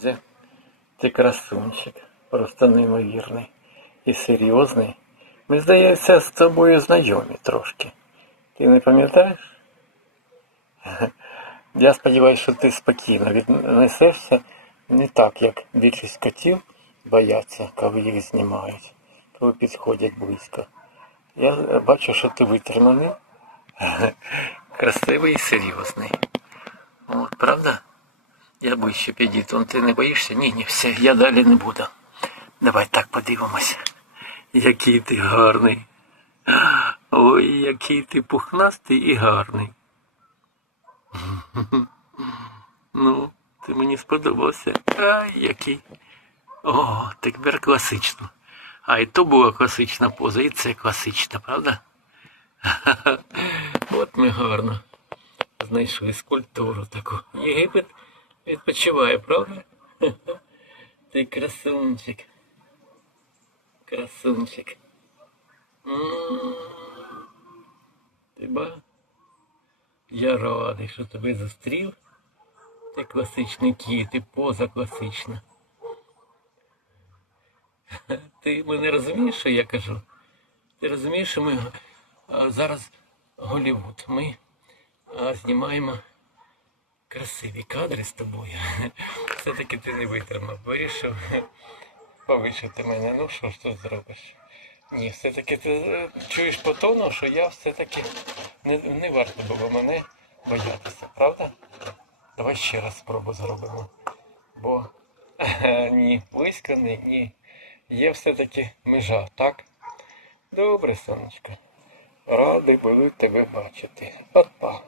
Це ти красунчик, просто неймовірний і серйозний. Ми, здається, з тобою знайомі трошки. Ти не пам'ятаєш? Я сподіваюся, що ти спокійно віднесешся не так, як більшість котів бояться, коли їх знімають, коли підходять близько. Я бачу, що ти витриманий, красивий і серйозний. Я ближче підійду. Ти не боїшся? Ні, ні, все, я далі не буду. Давай так подивимося. Який ти гарний. Ой, який ти пухнастий і гарний. Ну, ти мені сподобався. Ай, який. О, тепер класично. А і то була класична поза, і це класична, правда? От ми гарно знайшли скульптуру таку. Єгипет відпочиває, правда? Ти красунчик. Красунчик. Ти ба? Я радий, що тебе зустрів. Ти класичний кіт, ти поза класична. Ти мене розумієш, що я кажу? Ти розумієш, що ми зараз Голівуд. Ми знімаємо красиві кадри з тобою. Все-таки ти не витримав. Вирішив повишити мене. Ну що ж ти зробиш? Ні, все-таки ти е, чуєш по тону, що я все-таки не, не варто було мене боятися, правда? Давай ще раз спробу зробимо. Бо ні, близько ні, ні. Є все-таки межа, так? Добре, сонечко. Радий були тебе бачити. Па-па.